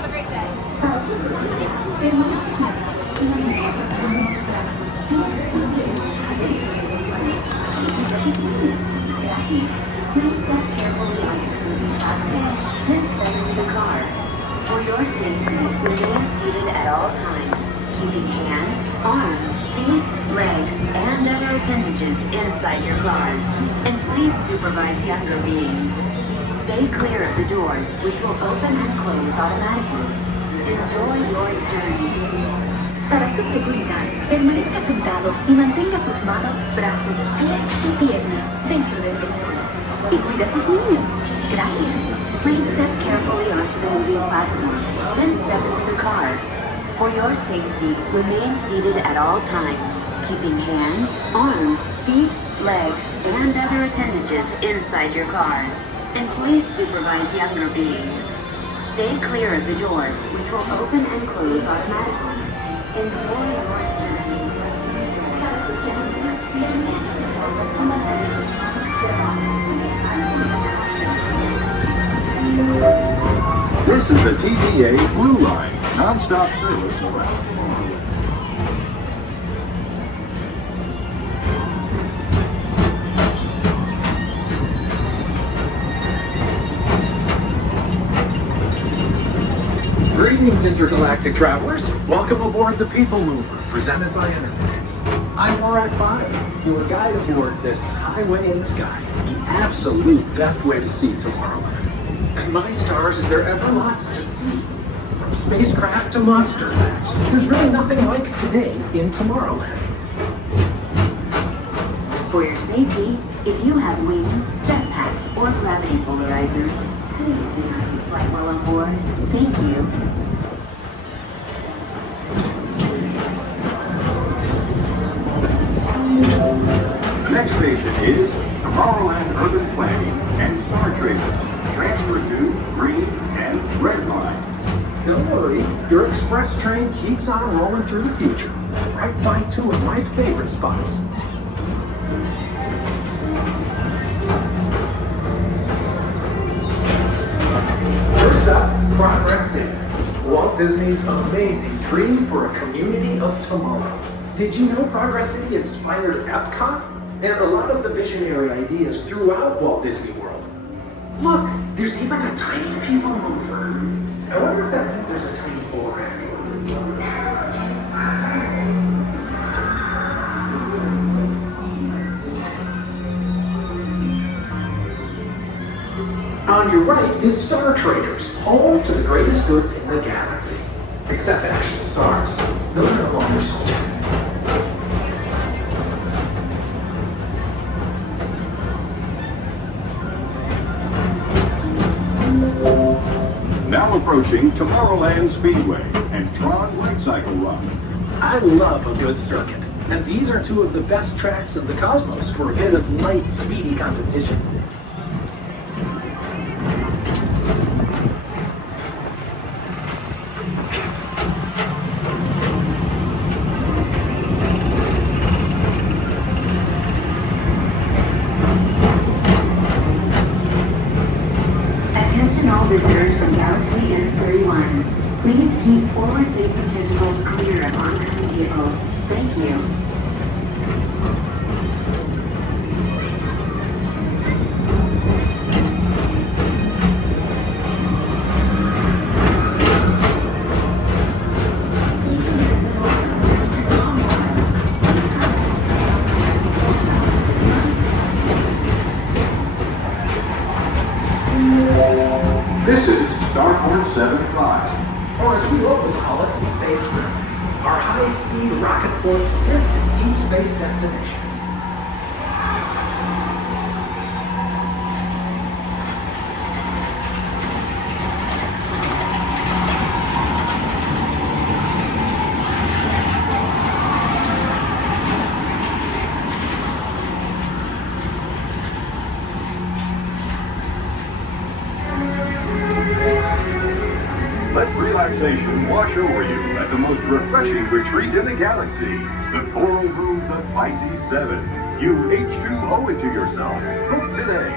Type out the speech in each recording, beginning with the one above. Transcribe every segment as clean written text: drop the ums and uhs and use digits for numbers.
Have a great day. Please step carefully onto the moving platform, then step into the car. For your safety, remain seated at all times, keeping hands, arms, feet, legs, and other appendages inside your car. And please supervise younger beings. Stay clear of the doors, which will open and close automatically. Enjoy your journey. Para su seguridad, permanezca sentado y mantenga sus manos, brazos, pies y piernas dentro del vehículo. Y cuida a sus niños. Gracias. Please step carefully onto the moving platform, then step into the car. For your safety, remain seated at all times, keeping hands, arms, feet, legs, and other appendages inside your car. And please supervise younger beings. Stay clear of the doors, which will open and close automatically. Enjoy your journey. This is the TTA Blue Line, non-stop service around Tomorrowland. Greetings, intergalactic travelers. Welcome aboard the Peoplemover, presented by Enterprise. I'm Morak 5, your guide aboard this highway in the sky, the absolute best way to see Tomorrowland. And my stars, is there ever lots to see? From spacecraft to monster labs, there's really nothing like today in Tomorrowland. For your safety, if you have wings, jetpacks, or gravity polarizers, please do not take flight while on board. Thank you. The next station is Tomorrowland Urban Planning and Star Traders. Transfer to green and red lines. Don't worry, your express train keeps on rolling through the future, right by two of my favorite spots. First up, Progress City, Walt Disney's amazing dream for a community of tomorrow. Did you know Progress City inspired Epcot? And a lot of the visionary ideas throughout Walt Disney World. Look, there's even a tiny people mover. I wonder if that means there's a tiny borax. On your right is Star Traders, home to the greatest goods in the galaxy. Except actual stars. Those are no longer sold. Now approaching Tomorrowland Speedway and Tron Light Cycle Run. I love a good circuit, and these are two of the best tracks in the cosmos for a bit of light, speedy competition. Attention all visitors from Galaxy N31. Please keep forward-facing tentacles clear of oncoming vehicles. Thank you. This is Starport 75. Or as we locals call it, Space Rim. Our high-speed rocket port to distant deep space destinations. Let relaxation wash over you at the most refreshing retreat in the galaxy, the Coral Rooms of Pisces 7. You H2O it to yourself. Book today.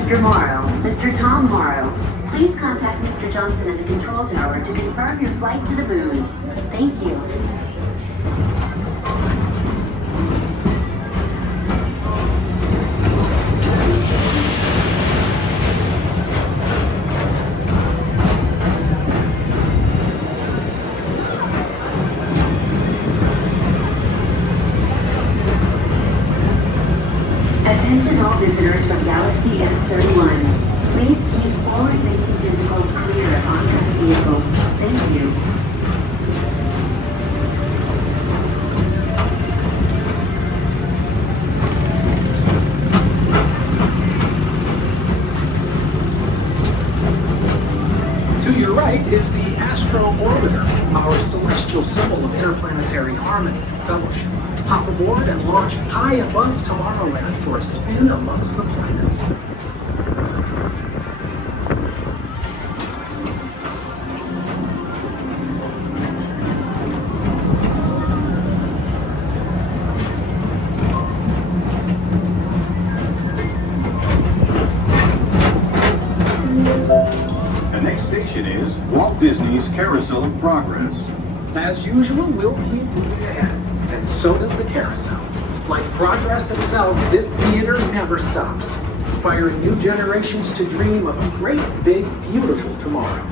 Mr. Morrow, Mr. Tom Morrow, please contact Mr. Johnson at the control tower to confirm your flight to the moon. Thank you. Attention all visitors from Galaxy M31. Please keep forward-facing tentacles clear of oncoming vehicles. Thank you. To your right is the Astro Orbiter, our celestial symbol of interplanetary harmony and fellowship. Hop aboard and launch high above Tomorrowland for a spin amongst the planets. The next station is Walt Disney's Carousel of Progress. As usual, we'll keep moving ahead, and so does the carousel. Like progress itself, this theater never stops, inspiring new generations to dream of a great, big, beautiful tomorrow.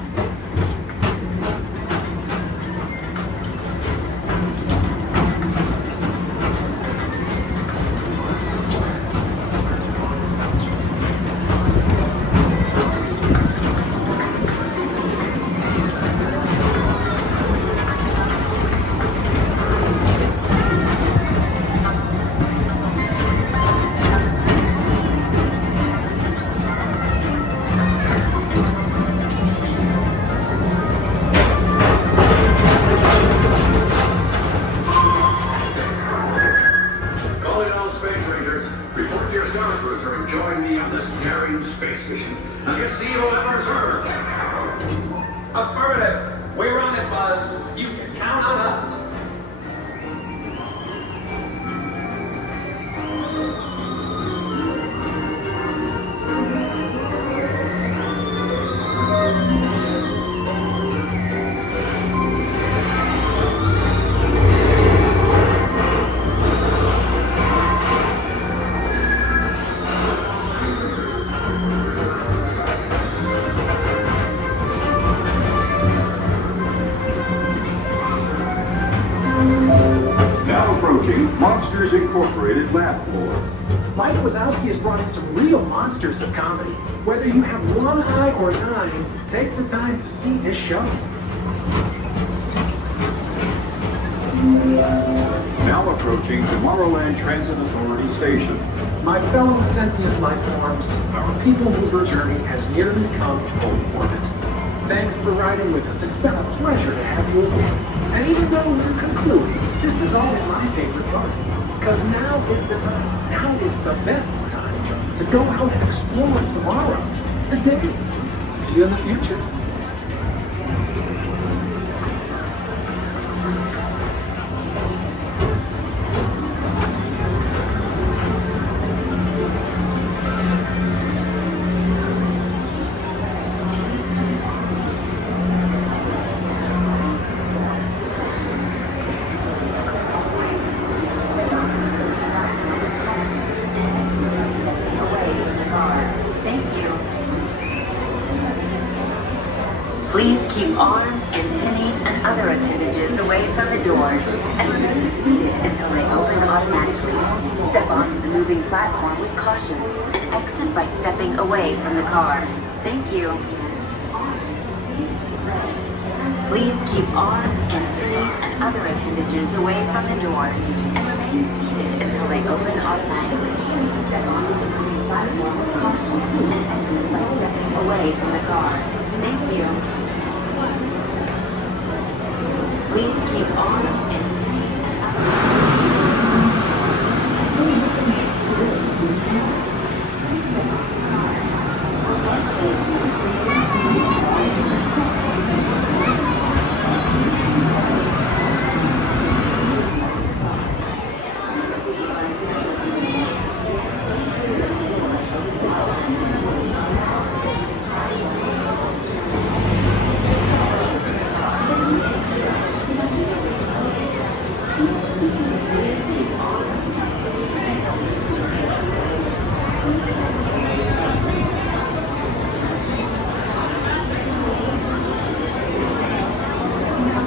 Calling all space rangers, report to your star cruiser and join me on this daring space mission against the evil Emperor. Affirmative. We're on it, Buzz. You can count on us. Now approaching Monsters Incorporated lab floor. Mike Wazowski has brought in some real monsters of comedy. Whether you have one eye or nine, take the time to see this show. Now approaching Tomorrowland Transit Authority Station. My fellow sentient life forms, our people mover journey has nearly come full orbit. Thanks for riding with us. It's been a pleasure to have you aboard. And even though we're concluding, this is always my favorite part. Because now is the time, now is the best time to go out and explore tomorrow, today. See you in the future. Please keep arms, antennae, and other appendages away from the doors and remain seated until they open automatically. Step onto the moving platform with caution and exit by stepping away from the car. Thank you. Please keep arms, antennae, and other appendages away from the doors and remain seated until they open automatically. Step onto the moving platform with caution and exit by stepping away from the car. Thank you. Please keep arms,